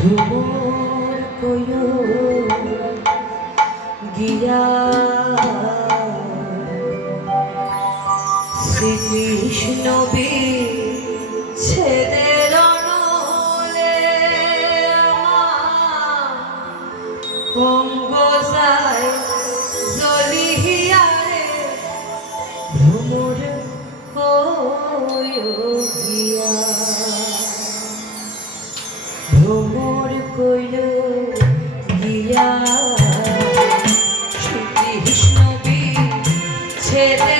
ভুবন কয়ো গিয়া শ্রীকৃষ্ণ বি ছেদের অঙ্গ যায় জলিহিয়ারে ভ্রমর কয়ো গিয়া মোর গিয়া। শ্রুতি কৃষ্ণ ছেলে